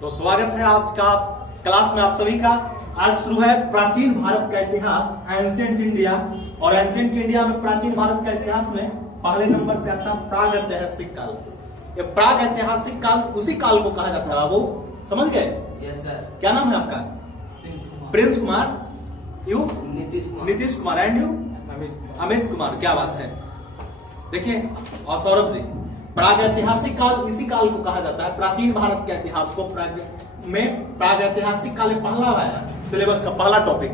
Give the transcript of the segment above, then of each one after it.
तो स्वागत है आपका क्लास में आप सभी का। आज शुरू है प्राचीन भारत का इतिहास, एंशिएंट इंडिया। और एंशिएंट इंडिया में प्राचीन भारत का इतिहास में पहले नंबर पे आता है प्राग ऐतिहासिक काल। ये प्राग ऐतिहासिक काल उसी काल को कहा जाता है बाबू, समझ गए? Yes sir. क्या नाम है आपका? Prince Kumar. You? Nitish Kumar. And you? Amit Kumar. क्या बात है। देखिए, और सौरभ जी, प्राग ऐतिहासिक काल इसी काल को कहा जाता है। प्राचीन भारत के इतिहास को प्राग ऐतिहासिक काल पहला आया सिलेबस का पहला टॉपिक।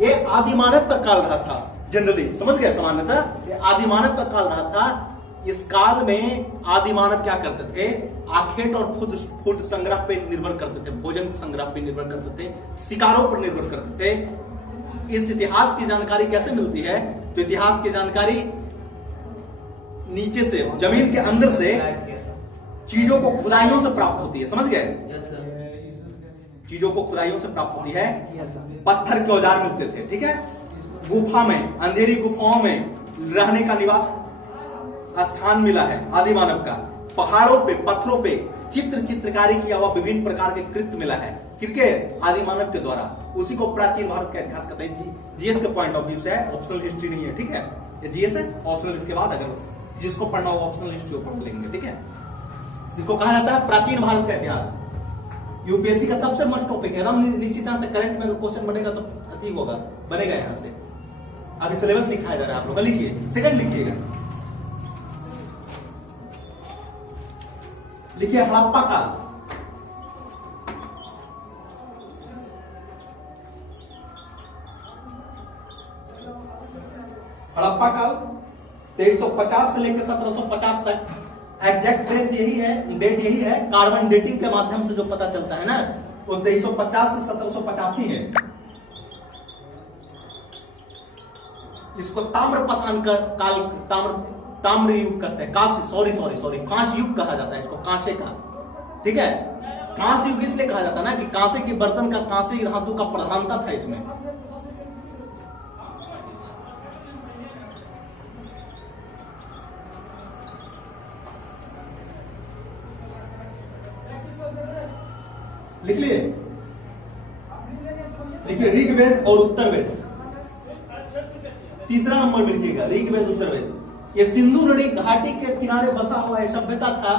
ये आदि मानव का काल रहा था। जनरली समझ गए, सामान्यतः ये आदि मानव का काल रहा था। इस काल में आदि मानव क्या करते थे? आखेट और फूड संग्रह पे निर्भर करते थे, भोजन संग्रह पे निर्भर करते थे, शिकारों पर निर्भर करते थे। इस इतिहास की जानकारी कैसे मिलती है? तो इतिहास की जानकारी नीचे से, जमीन के अंदर से चीजों को खुदाइयों से प्राप्त होती है। समझ गए? चीजों को खुदाइयों से प्राप्त होती है। पत्थर के औजार मिलते थे, ठीक है। गुफा में, अंधेरी गुफाओं में रहने का निवास स्थान मिला है आदि मानव का। पहाड़ों पे, पत्थरों पे चित्रकारी किया हुआ विभिन्न प्रकार के कृत्य मिला है। किसके? आदि मानव के द्वारा। उसी को प्राचीन भारत का इतिहास कहते हैं। जीएस के पॉइंट ऑफ व्यू से है, ऑप्शनल हिस्ट्री नहीं है, ठीक है। ये जीएस है, ऑप्शनल इसके बाद अगर जिसको पढ़ना हो ऑप्शनल हिस्ट्री पढ़ लेंगे, ठीक है। इसको कहा जाता है प्राचीन भारत का इतिहास। यूपीएससी का सबसे मस्ट टॉपिक है। निश्चित से करंट में क्वेश्चन बनेगा तो अधिक होगा, बनेगा यहां से। अभी सिलेबस लिखाया जा रहा है, आप लोग लिखिए, सेकंड लिखिएगा। लिखिए हड़प्पा काल। हड़प्पा काल 2350 से लेकर 1750 तक। एग्जैक्ट ट्रेस यही है, डेट यही है। कार्बन डेटिंग के माध्यम से जो पता चलता है ना, वो 2350 से 1785 है। इसको ताम्रपाषाण काल, ताम्र युग कहते हैं। कांस्य युग कहा जाता है इसको, कांसे का, ठीक है। कांस्य युग इसलिए कहा जाता है ना कि कांसे की बर्तन का, कांसे धातु का प्रधानता था इसमें। लिख लिए? लिखिए ऋग्वेद और उत्तरवेद। तीसरा नंबर में लिखिएगा ऋग्वेद उत्तरवेद। ये सिंधु नदी घाटी के किनारे बसा हुआ है सभ्यता था।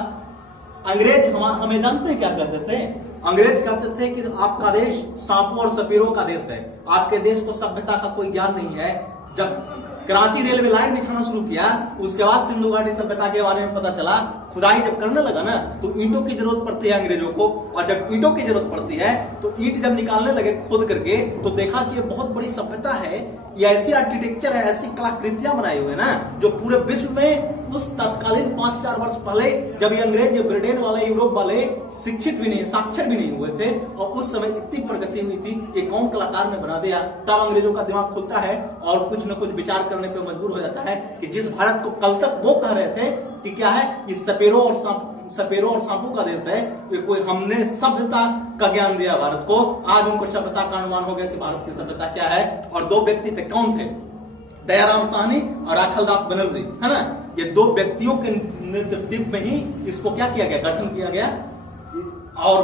अंग्रेज हमें जानते हैं क्या कहते थे? अंग्रेज कहते थे कि आपका देश सांपों और सपेरों का देश है, आपके देश को सभ्यता का कोई ज्ञान नहीं है। जब कराची रेलवे लाइन बिछाना शुरू किया, उसके बाद सिंधु घाटी सभ्यता के बारे में पता चला। खुदाई जब करने लगा ना, तो ईंटों की जरूरत पड़ती है अंग्रेजों को। और जब ईंटों की जरूरत पड़ती है तो ईंट जब निकालने लगे खोद करके, तो देखा कि ये बहुत बड़ी सभ्यता है। ये ऐसी आर्किटेक्चर है, ऐसी कलाकृतियां बनाई हुई है ना, जो पूरे विश्व में उस तत्कालीन 5000 वर्ष पहले, जब ये अंग्रेज, ब्रिटेन वाले, यूरोप वाले शिक्षित भी नहीं, साक्षर भी नहीं हुए थे, और उस समय इतनी प्रगति हुई थी, ये कौन कलाकार ने बना दिया। तब अंग्रेजों का दिमाग खुलता है और कुछ न कुछ विचार करने पर मजबूर हो जाता है कि जिस भारत को कल तक वो कह रहे थे कि क्या है, इस सपेरों और सांपों का देश है, तो कोई हमने सभ्यता का ज्ञान दिया भारत को। आज उनको सभ्यता का अनुमान हो गया कि भारत की सभ्यता क्या है। और दो व्यक्ति थे, कौन थे? दयाराम साहनी और राखलदास बनर्जी, है ना। ये दो व्यक्तियों के नेतृत्व में ही इसको क्या किया गया, गठन किया गया। और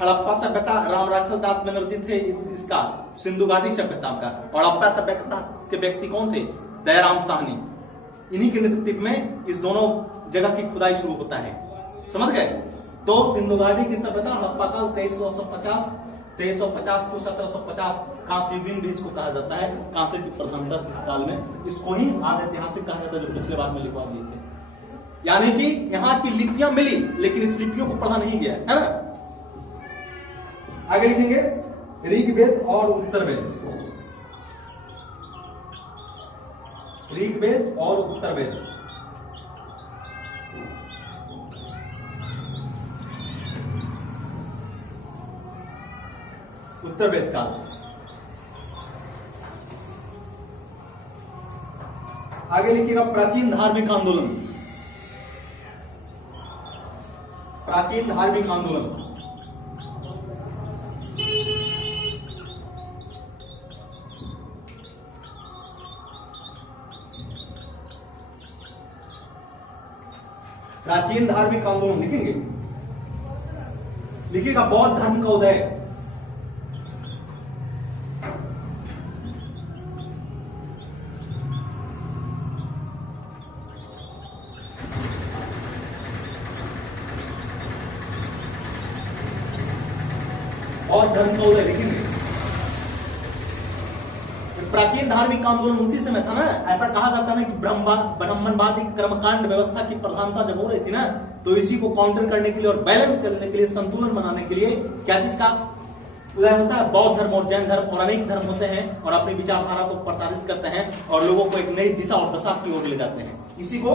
हड़प्पा सभ्यता, राम राखलदास बनर्जी थे इसका, सिंधु घाटी सभ्यता का। और हड़प्पा सभ्यता के व्यक्ति कौन थे? दयाराम साहनी। इन्हीं के नेतृत्व में इस दोनों जगह की खुदाई शुरू होता है। समझ गए? तो सिंधु घाटी की सभ्यता, हड़प्पा काल 2350 to 1750, कांस्य युग भी इसको कहा जाता है। कांसे की प्रधानता इस काल में, इसको ही आद ऐतिहासिक कहा जाता है, जो पिछले बार में लिखवा दिए थे। यानी कि यहाँ की लिपियां मिली, लेकिन इस लिपियों को पढ़ा नहीं गया, है ना। आगे लिखेंगे ऋग्वेद और उत्तरवेद। ऋग्वेद और उत्तरवेद। उत्तरवेद काल। आगे लिखिएगा प्राचीन धार्मिक आंदोलन। प्राचीन धार्मिक आंदोलन। प्राचीन धार्मिक आंदोलन लिखेंगे। लिखिएगा बौद्ध धर्म का उदय। बौद्ध धर्म का उदय लिखेंगे। प्राचीन धार्मिक आंदोलन उसी समय था ना। ऐसा कहा जाता है ना कि ब्राह्मणवादी कर्मकांड व्यवस्था की प्रधानता जब हो रही थी ना, तो इसी को काउंटर करने के लिए और बैलेंस करने के लिए, संतुलन बनाने के लिए क्या चीज का उदय होता है? बौद्ध धर्म और जैन धर्म और अनेक धर्म होते हैं और अपनी विचारधारा को प्रसारित करते हैं और लोगों को एक नई दिशा और दशा की ओर ले जाते हैं। इसी को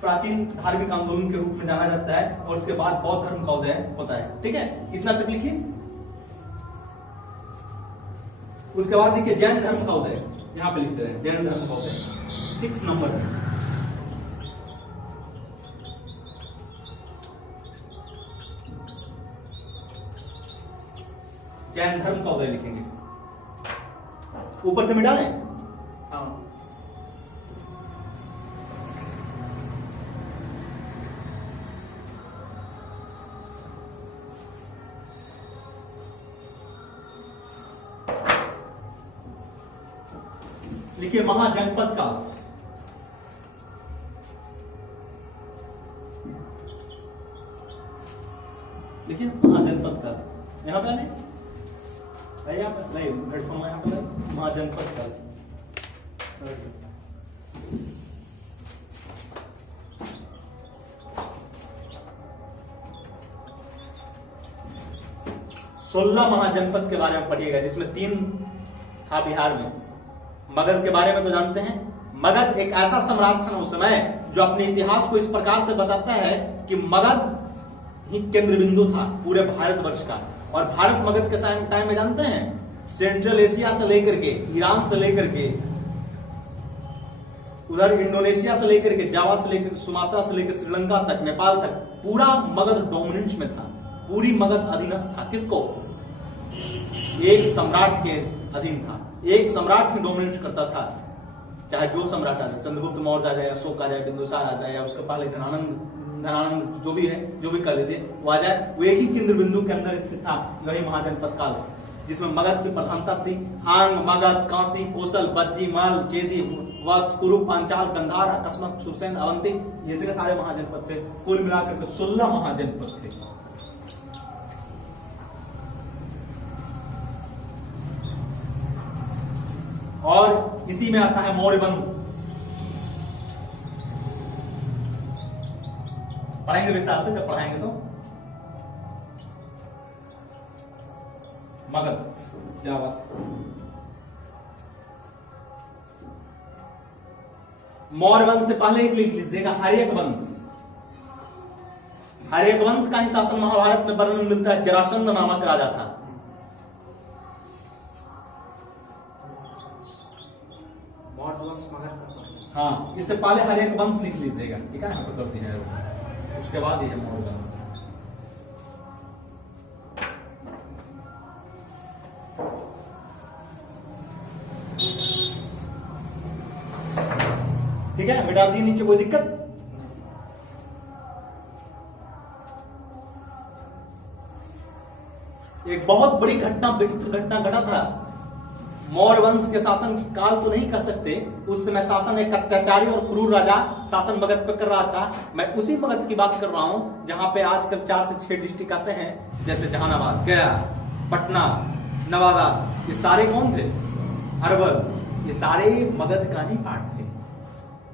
प्राचीन धार्मिक आंदोलन के रूप में जाना जाता है और उसके बाद बौद्ध धर्म का उदय होता है। ठीक है, इतना तक लिखिए। उसके बाद देखिए जैन धर्म का उदय, यहां पे लिखते हैं जैन धर्म का उदय 6 नंबर। जैन धर्म का उदय लिखेंगे, ऊपर से मिटा दें। लिखिए महाजनपद का। लिखिए महाजनपद का, यहां पे आने यहाँ पे नहीं, प्लेटफॉर्म यहाँ पे महाजनपद का। सोलह महाजनपद के बारे में पढ़िएगा, जिसमें 3 था बिहार में। मगध के बारे में तो जानते हैं। मगध एक ऐसा साम्राज्य था उस समय जो अपने इतिहास को इस प्रकार से बताता है कि मगध ही केंद्र बिंदु था पूरे भारतवर्ष का। और भारत मगध के टाइम में जानते हैं, सेंट्रल एशिया से लेकर के, ईरान से लेकर के, उधर इंडोनेशिया से लेकर के, जावा से लेकर सुमात्रा से लेकर श्रीलंका तक, नेपाल तक, पूरा मगध डोमिनेंस में था। पूरी मगध अधीनस्थ था किसको? एक सम्राट के अधीन था। एक सम्राट ही डोमिनेट करता था, चाहे जो सम्राट आ जाए, चंद्रगुप्त मौर्य आ जाए, अशोक आ जाए, बिंदुसार आ जाए, या उसके पहले धनानंद जो भी है, जो भी कर लीजिए वो आ जाए, वो एक ही केंद्र बिंदु के अंदर स्थित था। वही महाजनपद काल जिसमें मगध की प्रधानता थी। हांग, मगध, काशी, कोसल, बज्जी, माल, चेदी, वत्स, कुरु, पांचाल, गंधार, अकस्मत, सुरसेन, अवंती, ये इतने सारे महाजनपद थे। कुल मिलाकर 16 महाजनपद थे। और इसी में आता है मौर्य वंश। पढ़ाएंगे विस्तार से, जब पढ़ाएंगे तो। मगध क्या बात। मौर्य वंश से पहले एक लिख लीजिएगा, हर्यक वंश। हर्यक वंश का ही शासन महाभारत में वर्णन मिलता है। जरासंध नामक राजा था। हाँ, इससे पहले हर्यक वंश लिख लीजिएगा, ठीक है, यहाँ पर कर दिया है। उसके बाद ये मौर्य वंश। ठीक है, मिटा दी नीचे, कोई दिक्कत? एक बहुत बड़ी घटना, विचित्र घटना घटा था। मौर्य वंश के शासन काल तो नहीं कह सकते, उस समय शासन एक अत्याचारी और क्रूर राजा शासन मगध पर कर रहा था। मैं उसी मगध की बात कर रहा हूं जहां पे आजकल 4 से 6 डिस्ट्रिक्ट आते हैं, जैसे जहानाबाद, गया, पटना, नवादा। ये सारे कौन थे? अरवल। ये सारे मगध का ही पार्ट थे।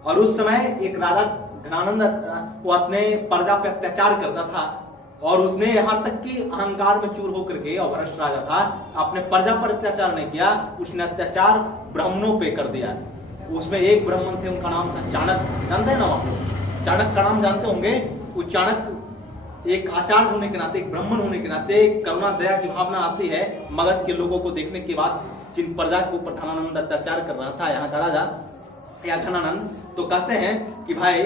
और उस समय एक राजा धनानंद, वो अपने प्रजा पे अत्याचार करता था और उसने यहां तक कि अहंकार में चूर होकर के, और भ्रष्ट राजा था, अपने प्रजा पर अत्याचार नहीं किया, उसने अत्याचार ब्राह्मणों पे कर दिया। उसमें एक ब्राह्मण थे, उनका नाम था चाणक्य। जानते हैं ना आप लोग? चाणक्य का नाम जानते होंगे। वो चाणक्य एक आचार्य होने के नाते, एक ब्राह्मण होने के नाते करुणा दया की भावना आती है मगध के लोगों को देखने के बाद, जिन प्रजा के ऊपर धनानंद अत्याचार कर रहा था यहाँ का राजा या धनानंद। तो कहते हैं कि भाई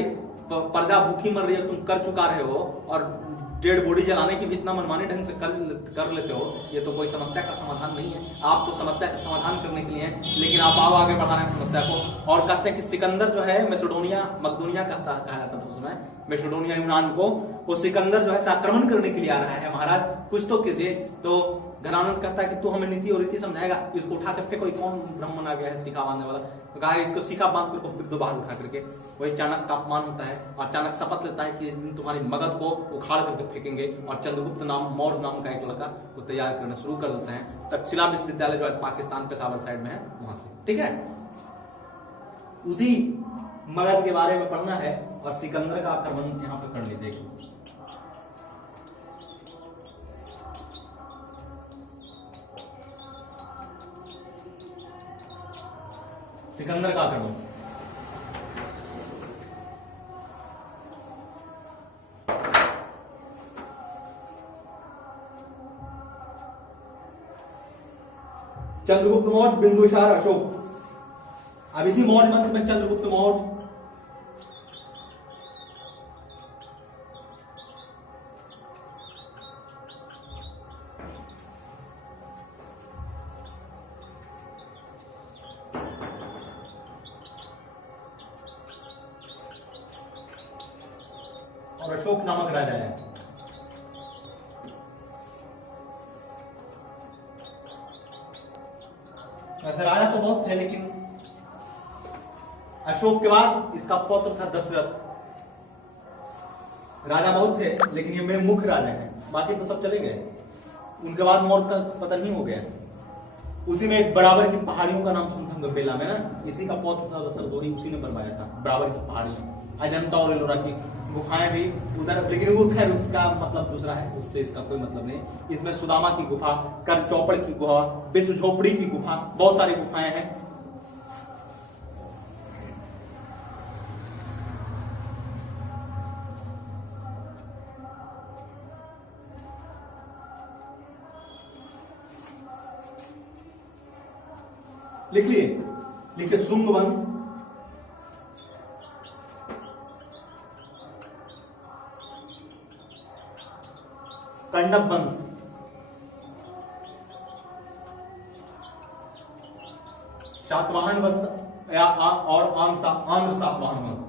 प्रजा भूखी मर रही है, तुम कर चुका रहे हो और डेड बॉडी जलाने की भी इतना मनमानी ढंग से कर लेते हो, ये तो कोई समस्या का समाधान नहीं है। आप तो समस्या का समाधान करने के लिए हैं, लेकिन आप आओ आगे बढ़ा रहे हैं समस्या को। और कहते हैं कि सिकंदर जो है मैसेडोनिया मकदूनिया कहा जाता था उसमें, मैसेडोनिया यूनान को, वो सिकंदर जो है आक्रमण करने के लिए आ रहा है, महाराज कुछ तो कीजिए। तो घनानंद कहता है कि तू हमें नीति और रीति समझाएगा, इसको उठा के फेंको, कौन ब्राह्मण आ गया है सिक्का बांधने वाला। तो कहा इसको सिक्का बांध कर दो बाहर उठा करके। वही चाणक्य का अपमान होता है और चाणक्य शपथ लेता है कि तुम्हारी मगध को उखाड़ करके फेंकेंगे, और चंद्रगुप्त नाम मौर्य नाम का एक लड़का को तैयार करना शुरू कर देते हैं। तक्षशिला विश्वविद्यालय जो है पाकिस्तान पेशावर साइड में है, वहां से, ठीक है। उसी मगध के बारे में पढ़ना है और सिकंदर का आक्रमण यहां पर कर लीजिएगा। सिकंदर का आक्रमण, चंद्रगुप्त मौर्य, बिंदुसार, अशोक। अब इसी मौर्य वंश में चंद्रगुप्त मौर्य, और अशोक नामक राजा है। वैसे राजा तो बहुत थे, लेकिन अशोक के बाद इसका पौत्र था दशरथ। राजा बहुत थे, लेकिन ये मेरे मुख्य राजा हैं, बाकी तो सब चले गए। उनके बाद मौर्य का पतन ही हो गया। उसी में एक बराबर की पहाड़ियों का नाम सुनता हूँ बेला में ना, इसी का पौत्र था दशरथ, वही उसी ने बनवाया था बराबर की पहाड़ियां, अजंता और एलोरा की गुफाएं भी उधर, लेकिन वो खैर उसका मतलब दूसरा है, उससे इसका कोई मतलब नहीं। इसमें सुदामा की गुफा, कर चौपड़ की गुफा, विश्व झोपड़ी की गुफा, बहुत सारी गुफाएं हैं। लिख लिए, लिखिए शुंग वंश, कण्डप वंश, सातवाहन वंश और आंध्र सातवाहन वंश।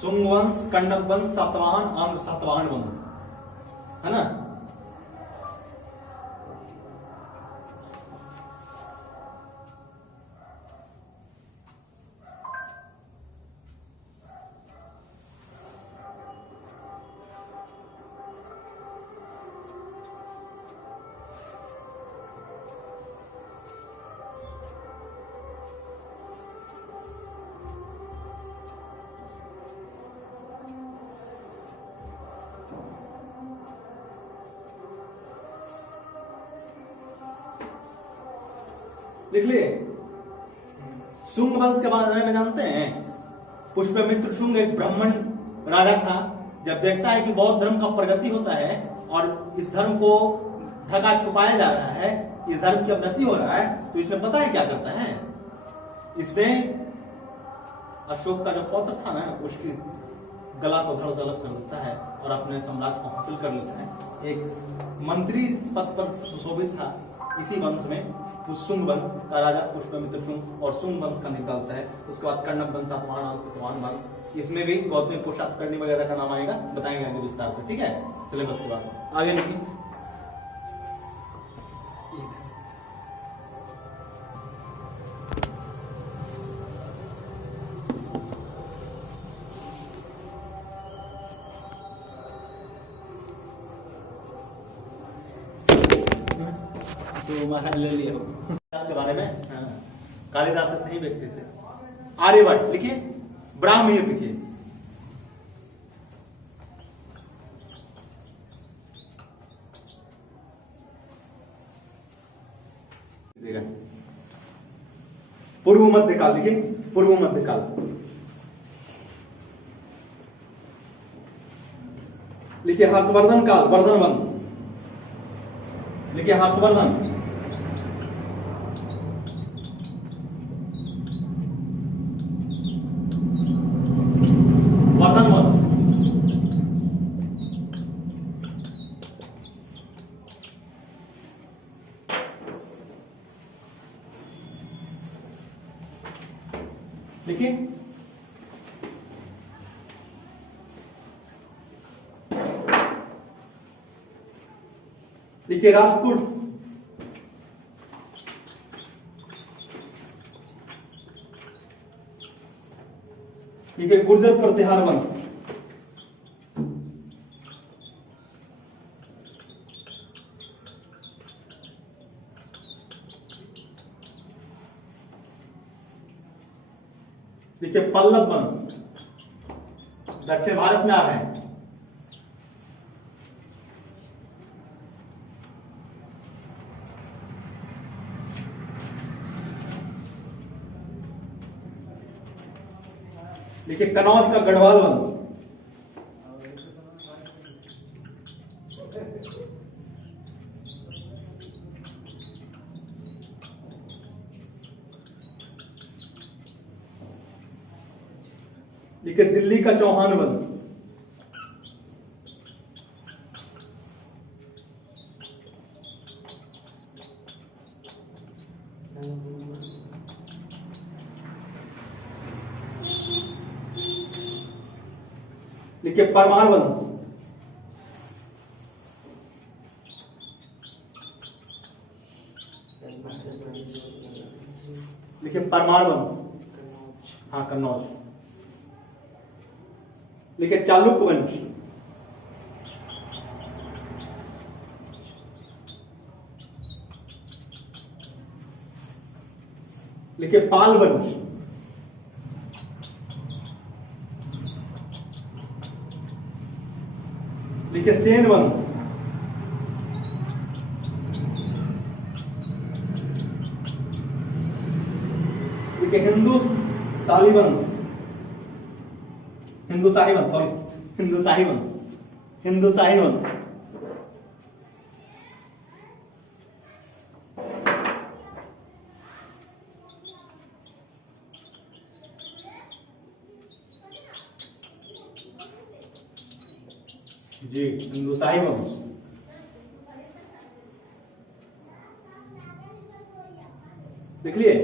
शुंग वंश, कण्डप वंश, सातवाहन, आंध्र सातवाहन वंश, है ना। लिख लिए। शुंग वंश के बारे में जानते हैं, पुष्यमित्र शुंग एक ब्राह्मण राजा था। जब देखता है कि बौद्ध धर्म का प्रगति होता है और इस धर्म को ढका छुपाया जा रहा है, इस धर्म की अवनति हो रहा है, तो इसमें पता है क्या करता है, इसने अशोक का जो पौत्र था ना, उसकी गला को धड़ से अलग कर देता है और अपने साम्राज्य को हासिल कर लेता है। एक मंत्री पद पर सुशोभित था इसी वंश में, शुंग वंश का राजा पुष्यमित्र शुंग, और शुंग वंश का निकलता है। उसके बाद कण्डप वंश, सातवाहन वंश, इसमें भी गौतमी पुरुषार्थकर्णी वगैरह का नाम आएगा, बताएंगे आगे विस्तार से, ठीक है। सिलेबस के बाद आगे लिखिए। तो महाराज ले लिया के बारे में, कालिदास से सही व्यक्ति से। आर्यभट्ट लिखिए, ब्राह्मण लिखिए, पूर्व मध्यकाल लिखिए, पूर्व मध्यकाल, लिखिए हर्षवर्धन काल, वर्धन वंश। लिखिए हर्षवर्धन। वर्धन वंश। लिखिए लिखिए राष्ट्रकूट। लिखिए गुर्जर प्रतिहार वंश। लिखिए पल्लव वंश, दक्षिण भारत में आ रहे हैं। लिखिए कनौज का गढ़वाल वंश। लिखिए दिल्ली का चौहान वंश। लिखिए परमार वंश। लिखिए परमार वंश, हाँ कन्नौज। लिखिए चालुक्य वंश। लिखिए पाल वंश। लिखिए सेन वंश। लिखिए हिंदुशाही वंश। हिंदुशाही वंश, सॉरी, हिंदुशाही वंश, हिंदुशाही वंश। जी हिंदुशाही वंश। लिख लिए?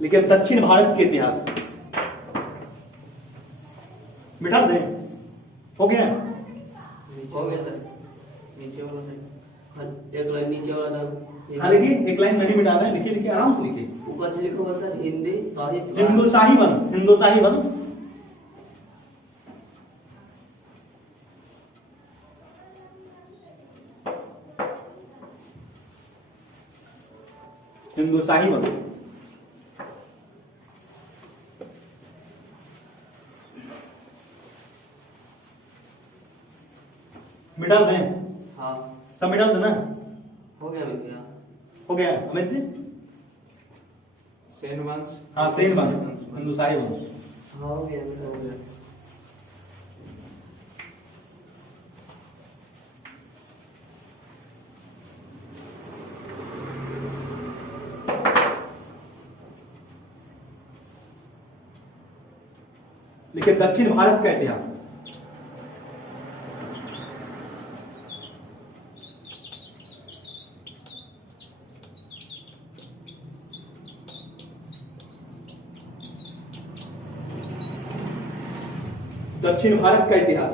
लिखिए दक्षिण भारत के इतिहास। मिटा दे, हो गया? हो गया सर। नीचे वाला नहीं, एक लाइन नीचे वाला नाम। हाँ लिखिए, एक लाइन नहीं मिटाना है। लिखिए लिखिए आराम से लिखिए। ऊपर से लिखा हुआ सर हिंदी साहित्य हिंदुशाही वंश, हिंदुशाही वंश। हिंदुशाही वंश। मिटा दें? हाँ सब मिटा देना? हो गया भैया। हो गया अमित जी? सेन वंश। हाँ सेन वंश, हिंदुशाही वंश। हाँ हो गया हो गया। लिखिए दक्षिण भारत का इतिहास। दक्षिण भारत का इतिहास।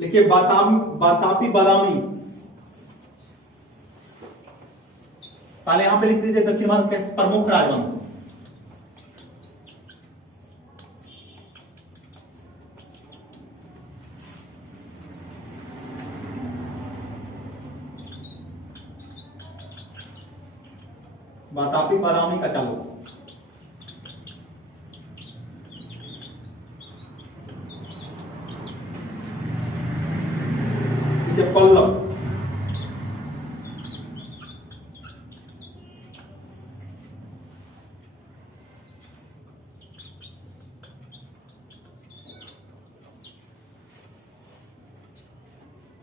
लिखिए बातापी बादामी। पहले यहां पे लिख दीजिए दक्षिण भारत के प्रमुख राजवंश। बातापी बादामी का चालू। पल्लव।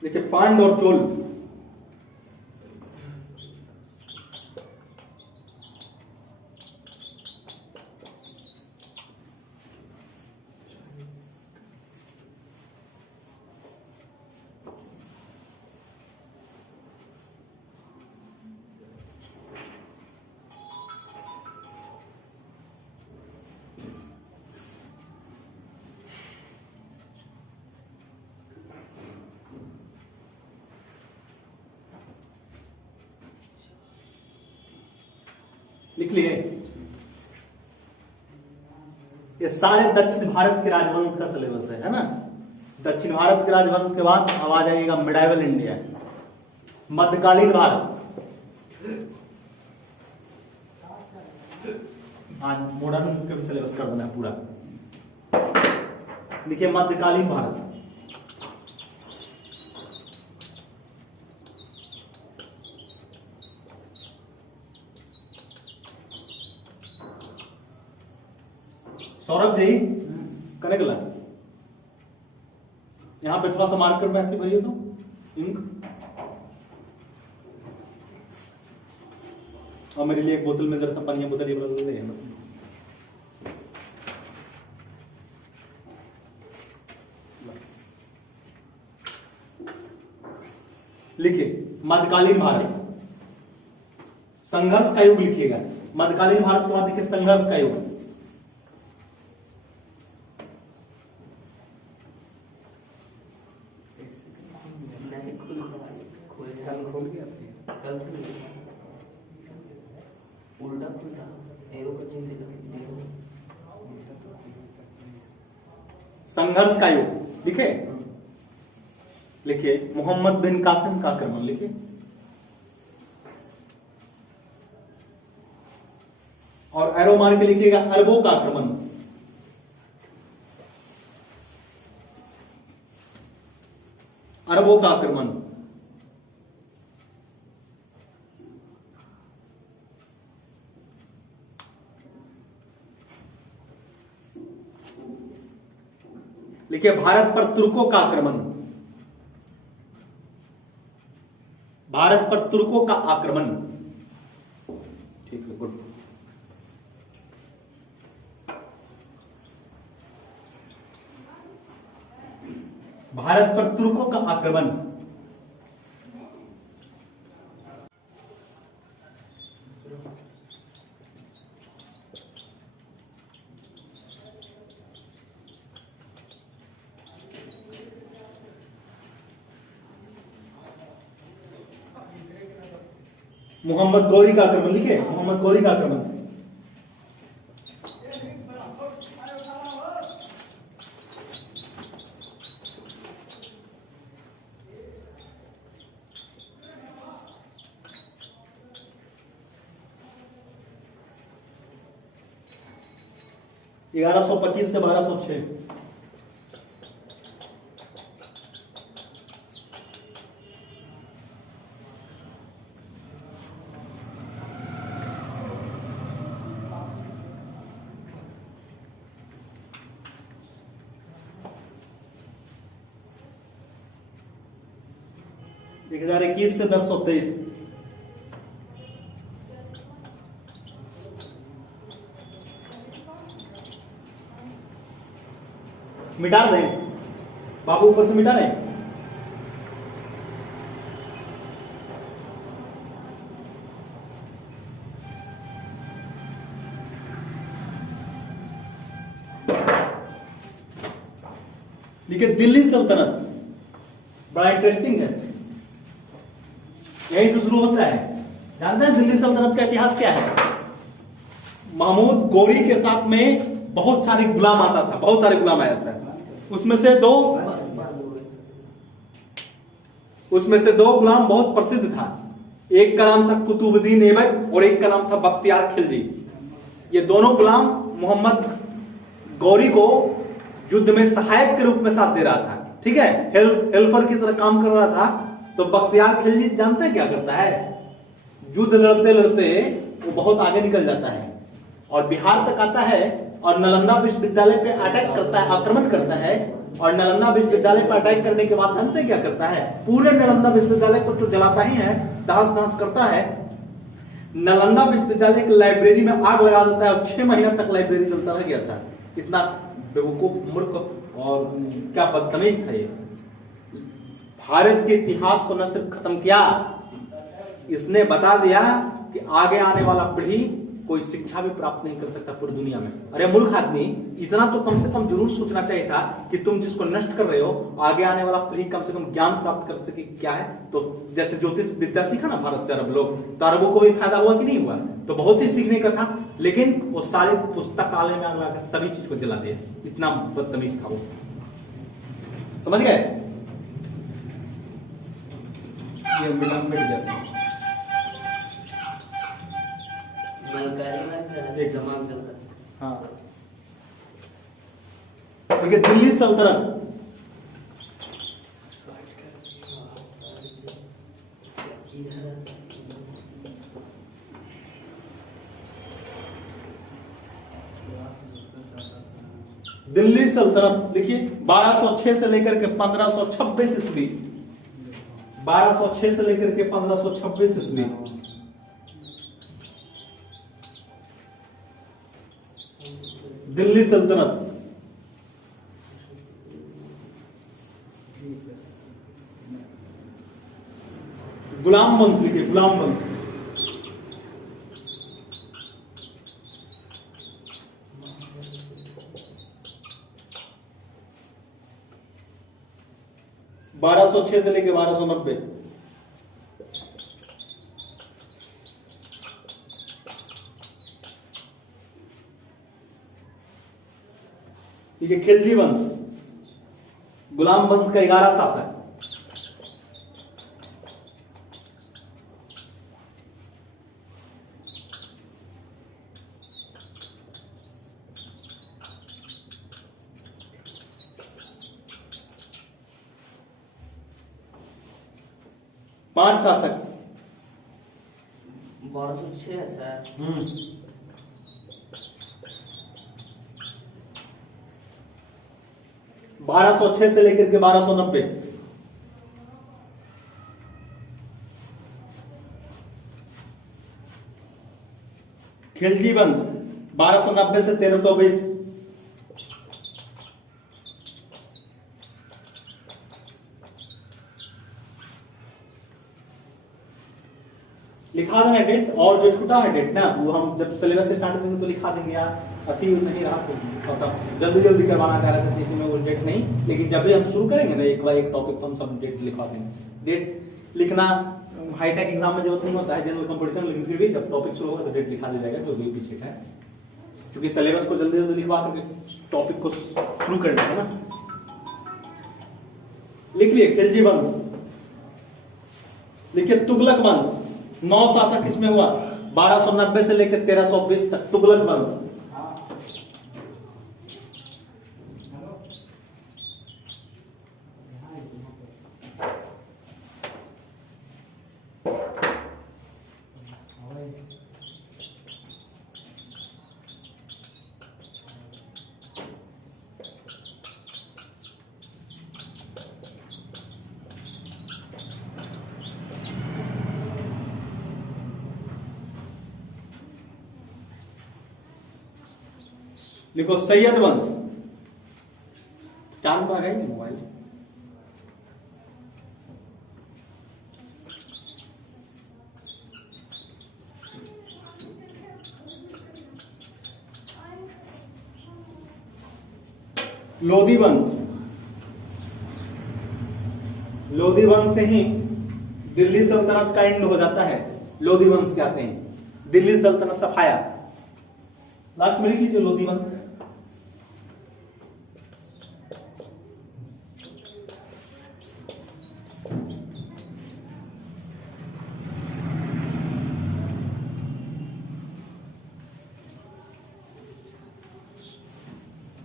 देखिए पांड और चोल, लिख लिए। ये सारे दक्षिण भारत के राजवंश का सिलेबस है ना। दक्षिण भारत के राजवंश के बाद अब आ जाएगा मिडाइवल इंडिया, मध्यकालीन भारत। आज मॉडर्न का भी सिलेबस कर देना है पूरा। देखिए मध्यकालीन भारत, सौरभ जी कने गला, यहां पे थोड़ा सा मार्कर में आती भरिए तो इंक, और मेरे लिए एक बोतल में जरा सा पानी की बोतल ये बदल दे। लिखिए मध्यकालीन भारत, संघर्ष का युग लिखिएगा। मध्यकालीन भारत के बाद देखिए संघर्ष का युग। उल्टा पुल्टा एरो का चिन्ह दिखा। संघर्ष का युग लिखे। लिखिए मोहम्मद बिन कासिम का आक्रमण लिखिए, और एरो मार के लिखिएगा अरबों का आक्रमण। अरबों का आक्रमण। लिखिए भारत पर तुर्कों का आक्रमण। भारत पर तुर्कों का आक्रमण। ठीक है, गुड। भारत पर तुर्कों का आक्रमण। मोहम्मद गौरी का आक्रमण लिखे। मोहम्मद गौरी का आक्रमण। ग्यारह 1125 से 1206। एक 1021 से 1023। मिटा दें बाबू, ऊपर से मिटा दें। देखिए दिल्ली सल्तनत बड़ा इंटरेस्टिंग है, यहीं से शुरू होता है। जानते हैं दिल्ली सल्तनत का इतिहास क्या है? महमूद गौरी के साथ में बहुत सारे गुलाम आता था, बहुत सारे गुलाम आया था। उसमें से दो गुलाम बहुत प्रसिद्ध था। एक का नाम था कुतुबुद्दीन ऐबक और एक का नाम था बख्तियार खिलजी। ये दोनों गुलाम मोहम्मद गौरी को युद्ध में सहायक के रूप में साथ दे रहा था। ठीक है, हेल्पर की तरह काम कर रहा था। तो बख्तियार खिलजी जानते हैं क्या करता है? युद्ध लड़ते लड़ते वो बहुत आगे निकल जाता है और बिहार तक आता है और नालंदा विश्वविद्यालय पे अटैक करता है, आक्रमण करता है और नालंदा विश्वविद्यालय पर अटैक करने के बाद जानते क्या करता है, पूरे नालंदा विश्वविद्यालय को तो जलाता ही है, तहस नहस करता है। नालंदा विश्वविद्यालय की लाइब्रेरी में आग लगा देता है और 6 महीना तक लाइब्रेरी चलता रह गया था। इतना बेवकूफ, मूर्ख और क्या बदतमीज था ये। भारत के इतिहास को न सिर्फ खत्म किया, इसने बता दिया कि आगे आने वाला पीढ़ी कोई शिक्षा भी प्राप्त नहीं कर सकता पूरी दुनिया में। अरे मूर्ख आदमी, इतना तो कम से कम जरूर सोचना चाहिए था कि तुम जिसको नष्ट कर रहे हो, आगे आने वाला पीढ़ी कम से कम ज्ञान प्राप्त कर सके क्या है। तो जैसे ज्योतिष विद्या सीखा ना भारत से अरब लोग, तो अरबों को भी फायदा हुआ कि नहीं हुआ? तो बहुत ही सीखने का था, लेकिन वो सारे पुस्तकालय में आग लगा सभी चीज को जला दिया। इतना बदतमीज था वो, समझ गए? ये मिट गया हाँ। देखिए दिल्ली सल्तनत, दिल्ली सल्तनत देखिए 1206 से लेकर के 1526 ईस्वी, 1206 से लेकर के 1526 ईस्वी। दिल्ली सल्तनत गुलाम वंश लिखिए, गुलाम वंश। बारह सौ छह से लेकर 1290। ठीक है, खिलजी वंश, गुलाम वंश का 11 शासक। पांच शासक, 1206 है सर। 1206 से लेकर के 1290। खिलजी वंश 1290 से 1320। लिखा देना डेट, और जो छूटा है डेट ना, वो हम जब सिलेबस स्टार्ट करेंगे तो लिखा देंगे यार, अति नहीं रहा तो थोड़ा सा जल्दी जल्दी करवाना चाह रहे थे, इसी में वो डेट नहीं, लेकिन जब भी हम शुरू करेंगे ना एक बार एक टॉपिक तो हम सब डेट लिखवा देंगे। डेट लिखना हाईटेक एग्जाम में जरूरत नहीं होता है, जनरल कंपटीशन, लेकिन फिर भी जब टॉपिक शुरू होगा तो डेट लिखा दिया जाएगा, जो भी पीछे का है, क्योंकि सिलेबस को जल्दी जल्दी लिखवा करके टॉपिक को शुरू करना है ना। लिख लिए खिलजी वंश। लिखिए तुगलक वंश, 9 शासक इसमें हुआ, 1290 से लेकर 1320 तक तुगलक वंश। लिखो सैयद वंश। चांद पर आ गई मोबाइल। लोधी वंश, लोधी वंश से ही दिल्ली सल्तनत का एंड हो जाता है। लोधी वंश कहते हैं, दिल्ली सल्तनत सफाया। लास्ट में लिख लीजिए लोधी वंश।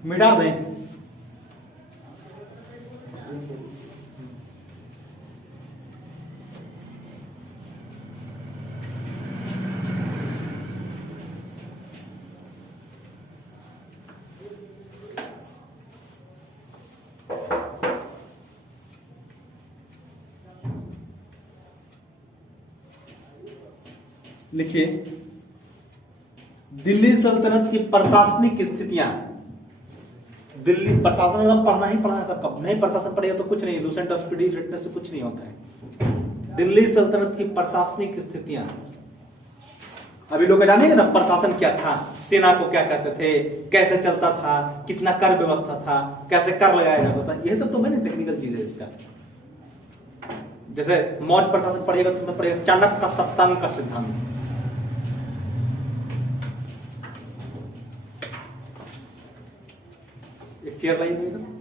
मिटा दें। लिखिए दिल्ली सल्तनत की प्रशासनिक स्थितियां। दिल्ली प्रशासन एकदम पढ़ना ही पढ़ना है सबका, नहीं प्रशासन पढ़ेगा तो कुछ नहीं, लूसेंट ऑफ स्पीडी रटने से कुछ नहीं होता है। दिल्ली सल्तनत की प्रशासनिक स्थितियां। अभी लोग जानेंगे ना प्रशासन क्या था, सेना को क्या कहते थे, कैसे चलता था, कितना कर व्यवस्था था, कैसे कर लगाया जाता था, यह सब तो मैंने टेक्निकल चीज है इसका। जैसे मौर्य प्रशासन पढ़ेगा तो उसमें पढ़ेगा चाणक्य का सप्तांग का सिद्धांत। एक चेयर लाइए इधर।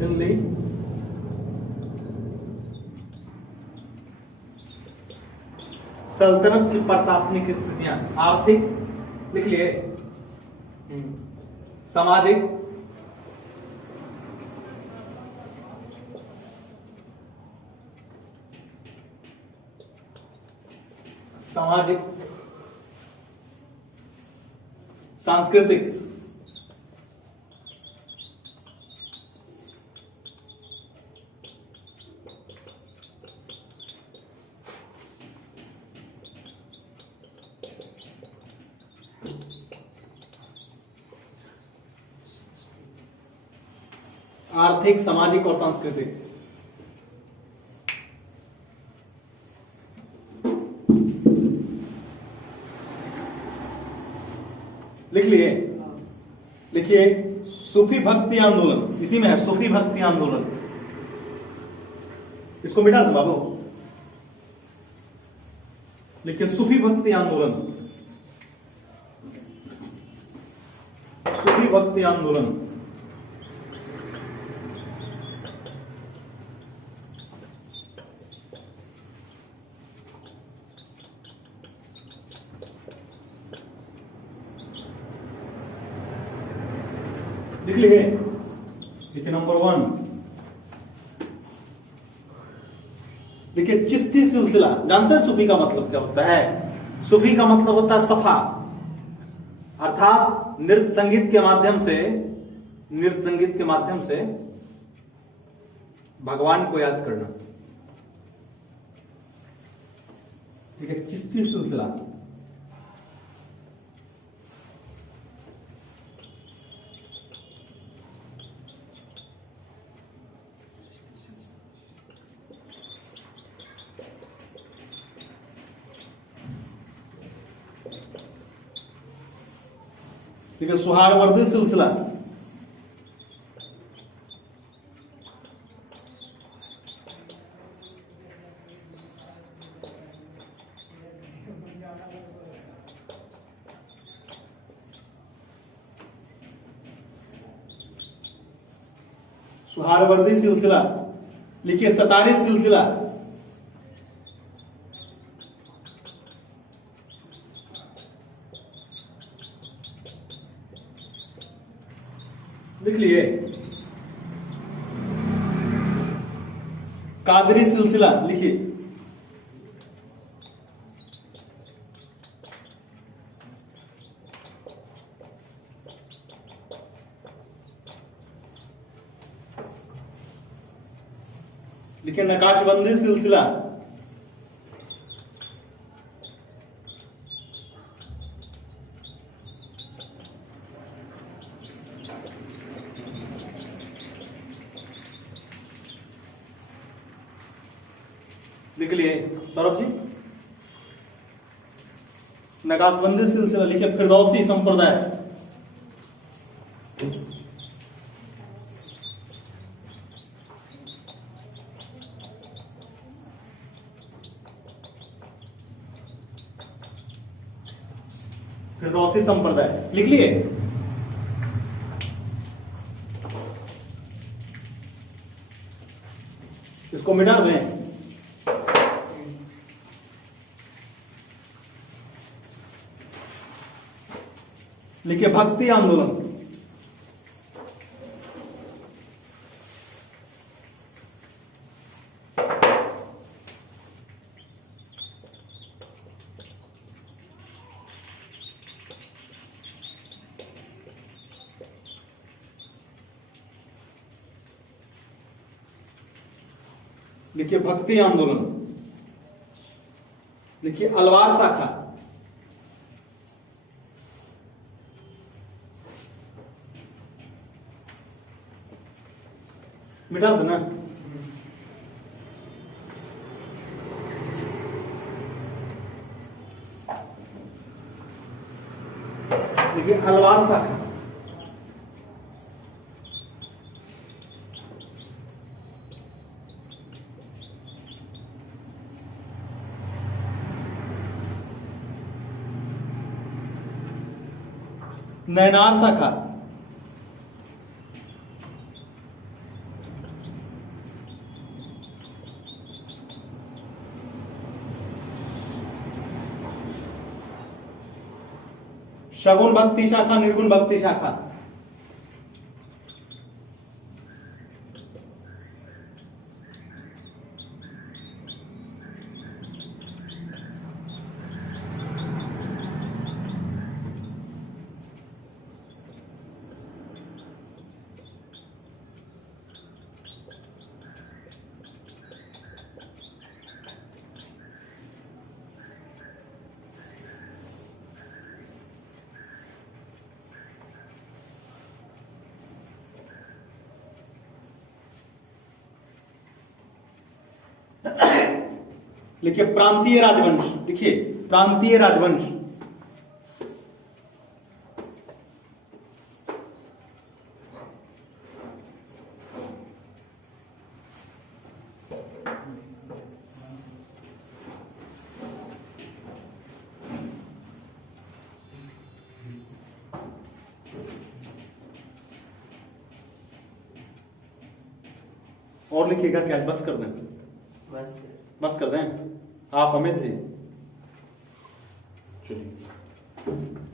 दिल्ली सल्तनत की प्रशासनिक स्थितियां। आर्थिक लिख लिए, सामाजिक, सांस्कृतिक, आर्थिक, सामाजिक और सांस्कृतिक। लिख लिए, लिखिए सूफी भक्ति आंदोलन, इसी में है सूफी भक्ति आंदोलन। इसको मिटा दो बाबू। लिखिए सूफी भक्ति आंदोलन, सूफी भक्ति आंदोलन। लिख लिए, लिखिए नंबर 1। लिखिए चिश्ती सिलसिला। जानते हैं सूफी का मतलब क्या होता है? सूफी का मतलब होता है सफा, अर्थात नृत्य संगीत के माध्यम से भगवान को याद करना। ठीक है, चिश्ती सिलसिला। ठीक है, सुहारवर्दी सिलसिला। सुहारवर्दी सिलसिला। लिखिए सतारी सिलसिला। लिख लिए कादरी सिलसिला। लिखिए लिखिए नकाशबंदी सिलसिला। लिख लिए सौरभ जी नकाशबंदी सिलसिला। लिखिए फिरदौसी संप्रदाय। फिरदौसी संप्रदाय लिख लिए। इसको मिटा दें। लिखिए भक्ति आंदोलन। लिखिए भक्ति आंदोलन। लिखिए अलवार शाखा। मिटा देना। देखिए अलवार शाखा। नैनार शाखा। शगुन भक्ति शाखा, निर्गुण भक्ति शाखा। लिखिए प्रांतीय राजवंश। लिखिए प्रांतीय राजवंश। और लिखिएगा क्या? बस कर दें। बस कर दें। आप अमित जी चलिए।